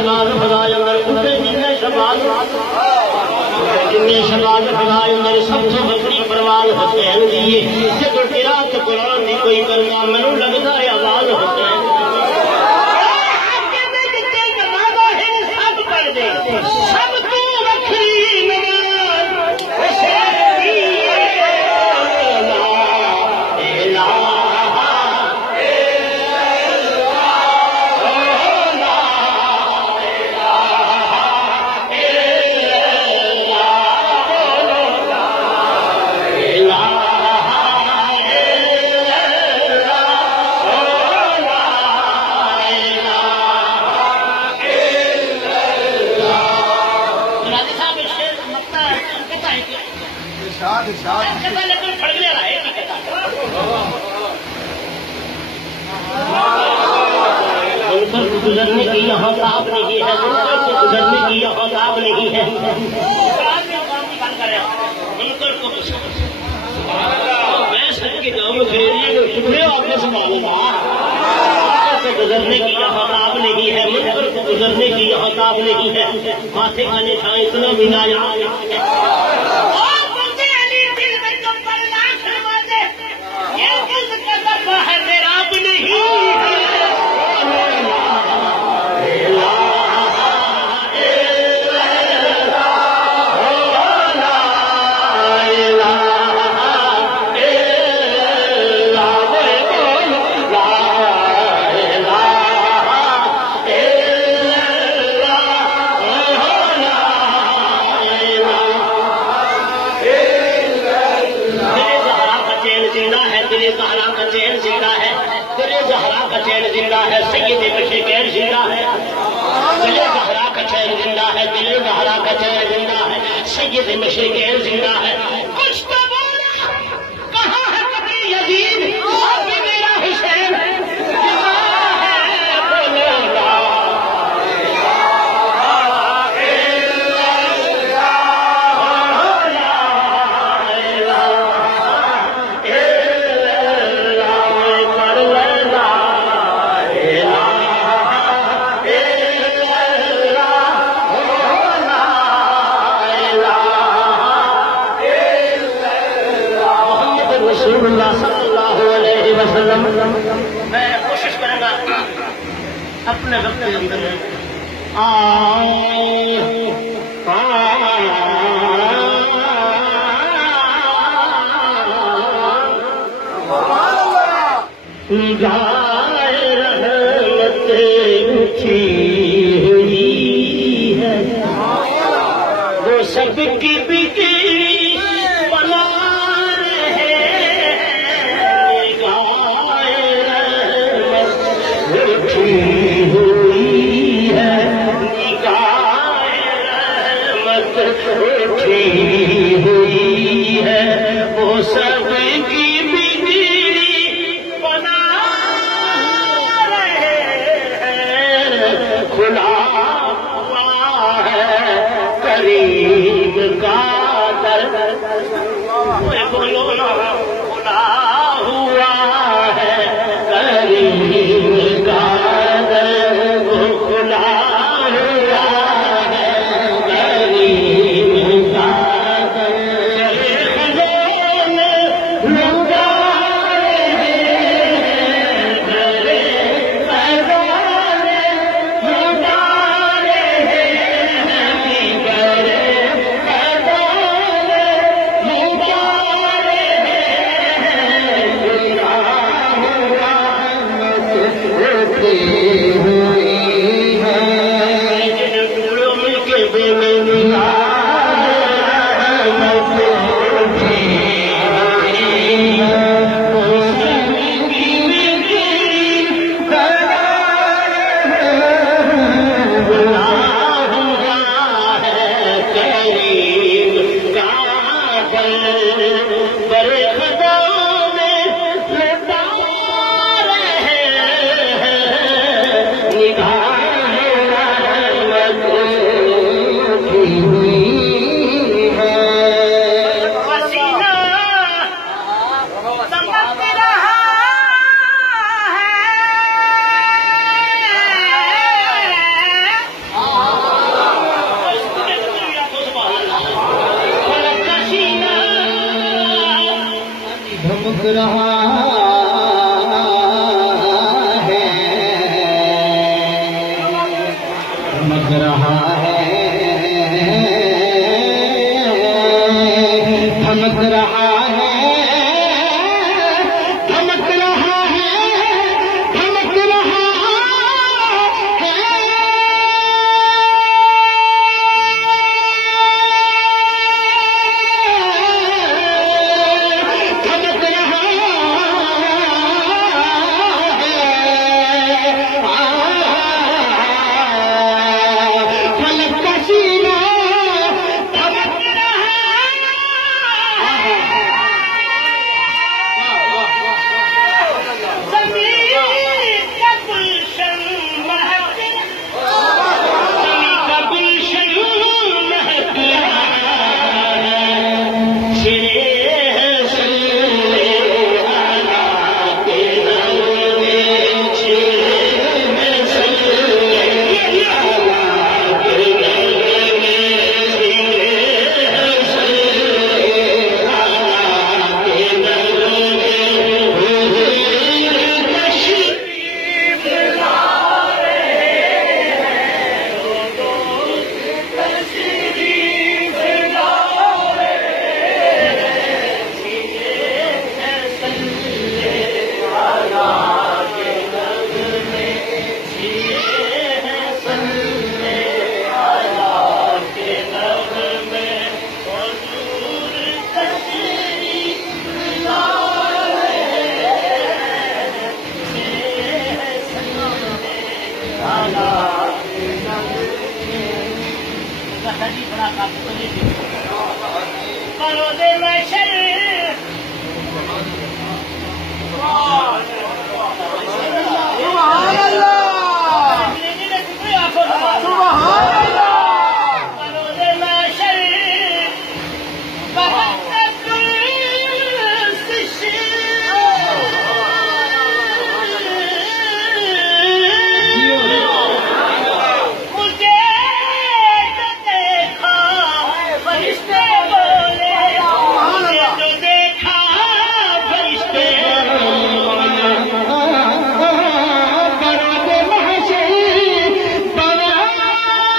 شباب خدای اندر اٹھے جنہیں شباب خدای اندر سب سے بڑی پرواز حسین دیے جب قرات قرآن دی کوئی کرنا مینوں لگتا ہے آواز حسین سب تو وکری نماز حسین دی گزرنے کی یہاں تاب نہیں ہے گزرنے کی یہاں تاب نہیں ہے میں سب کے گاؤں میں شکریہ آپ نے سوال گزرنے کی یہاں تاب نہیں ہے منکر کو گزرنے کی یہاں تاب نہیں ہے ماتھے کا نشان اتنا ملا یہاں سید مشرقین زندہ ہے دل زہرا کا چین زندہ ہے دل زہرا کا چین زندہ ہے سید مشرقین زندہ ہے کچھ تو بولا کہاں ہے کبھی یزید اب بھی میرا حسین زندہ ہے بولو لا میں کوشش کروں گا اپنے وقت کے اندر رحمت اٹھی ہوئی ہے وہ سب کی بکی ہوئی ہے وہ سب کی بگڑی بنا رہے ہیں کھلا ہوا ہے کریم کا در بولو کھلا ہوا ہے کریم کا در وہ کھلا دھمک رہا ہے، دھمک رہا ہے، دھمک رہا ہے، دھمک رہا ہے، دھمک رہا ہے، دھمک رہا ہے، فلک کا سینہ دھمک رہا ہے، زمین کا گلشن مہک زمین کا گلشن مہک رہا ہے، چھڑے سلے آلا کے رنگ میں، چھڑے سلے آلا کے رنگ میں، چھڑے سلے آلا کے رنگ میں، حضور تشریف لائے ہیں، تشریف لائے بروز محشر بروز محشر بہت مجھے جو دیکھا فرشتے بولے، مجھے جو دیکھا فرشتے برات محشر، برات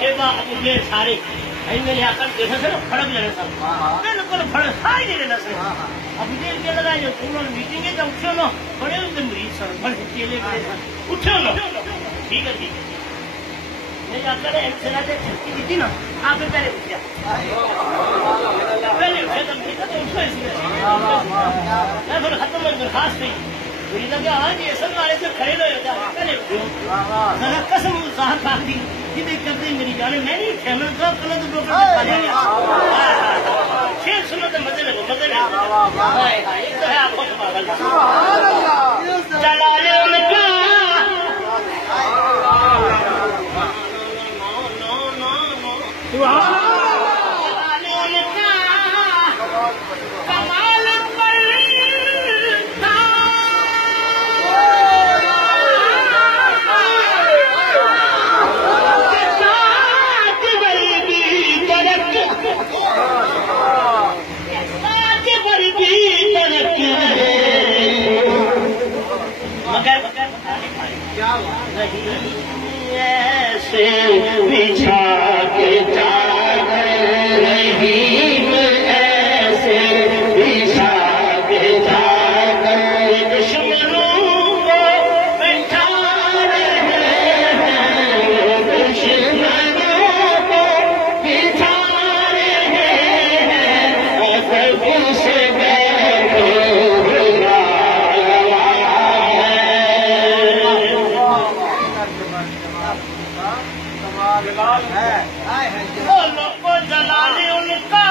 شیبہ ابو یہ سارے میں نے آ کر دیکھا سر پھڑک جانے سر بالکل پھڑک ہائی نہیں لینا سر ابو دیر کے لگائے جو انہوں نے میٹنگ ہے تو اٹھو نا بڑے ان کے مریض سر بڑے کیلے بڑے سر اٹھو نا ٹھیک ہے میں آ کر انسنا سے چھٹی دی تھی نا آپ نے پہلے اٹھیا پہلے اٹھے تو مجھے تو اٹھو اس میں پھر ختم میں درخواست نہیں مجھے لگا ہاں جی اصل والے سے کھڑے لو پہلے اٹھو قسم ظاہر کر دی کہ بھائی قبضے میری جانے میں نہیں اٹھیا میں تو کلوں تو بروکر سے کھا لیا شیر سنو تو مزے لگو مزے لگو ایک تو ہے آپ کو پاگل جلال ان کا کمال ایسے بچھا کے چادر رحیم ایسے بچھا کے چادر دشمنوں کو بٹھا رہے ہیں دشمنوں کو بٹھا رہے ہیں اور سے جلانے ان کا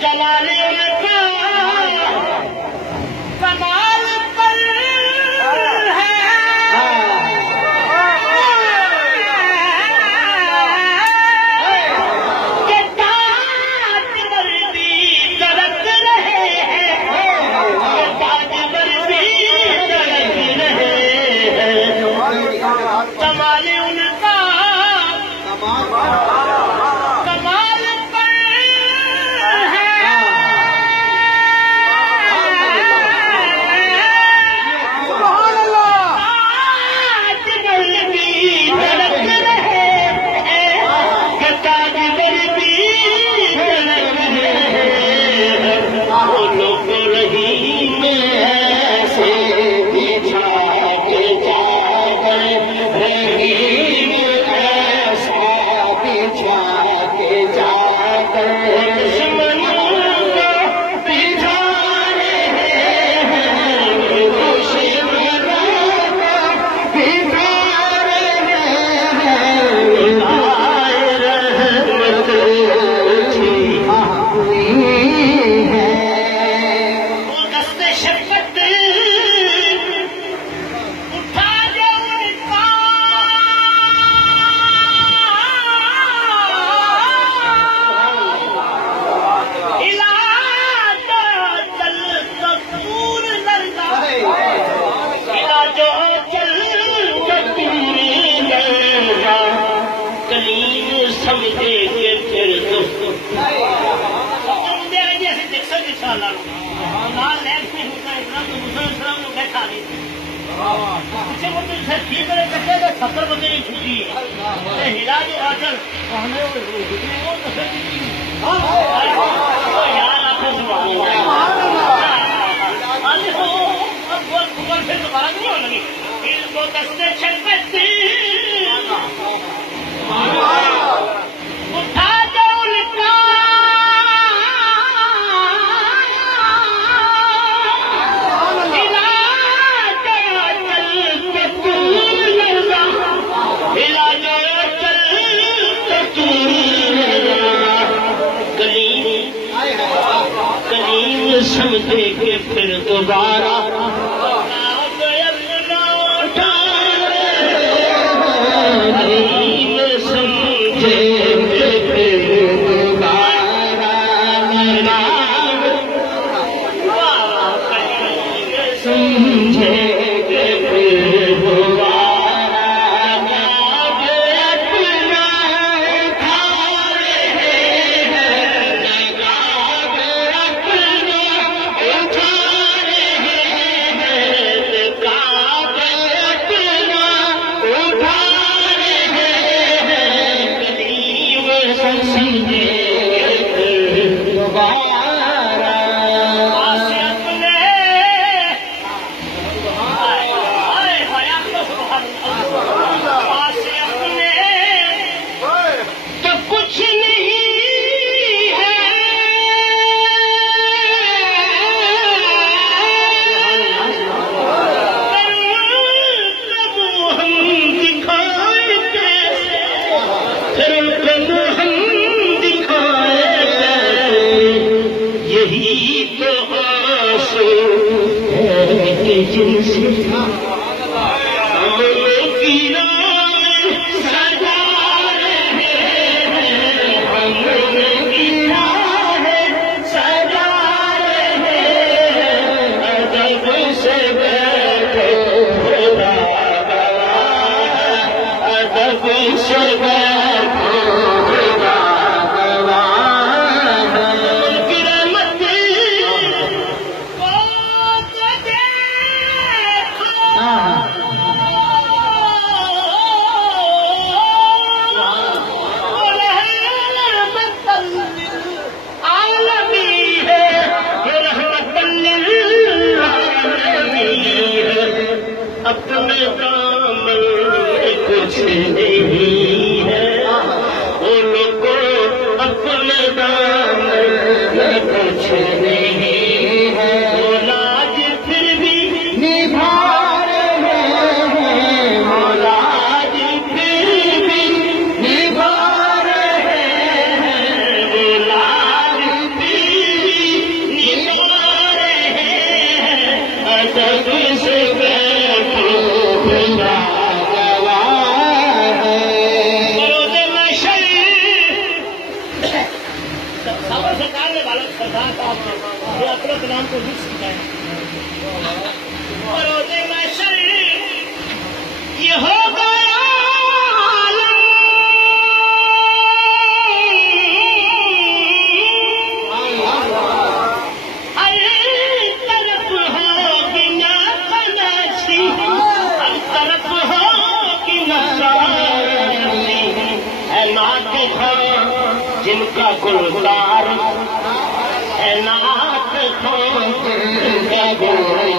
جلانے ان کا کمال پر ہے کمال ان کا کمال پر ہے تاج بلبی تڑک رہے ہیں تاج بلبی تڑک رہے ہیں وہ لوگ رحیم ایسے بچھا کے سمجھے کہ پھر جیسے دیکھ سکتے لال لیب میں ہوتا ہے اسلام لوگ بیٹھا گئے اسے وہ تو ٹھیک کرے کہتے ہیں 70 بندے کی چھٹی ہے ہلا جو آچل یار آپ پھر دوبارہ نہیں ہو لگی پھر وہ دستے چھپتے اٹھا جو ان کا ہلا جو چل کلیم سمجھے کہ پھر دوبارہ نہیں ہے مولا جی پھر بھی نبھا رہے ہیں مولا جی پھر بھی نبھا رہے ہیں مولا جی پھر بھی نبھا رہے ہیں ادب سے خدا گواہ ہے بروز محشر صبر سرکار نے بالک سردار صاحب یہ اپنے کلام کو لکھ سکتا ہے بروز محشر یہ ہوگا جن کا گلزار ہے نعت خواں، جن کا گلزار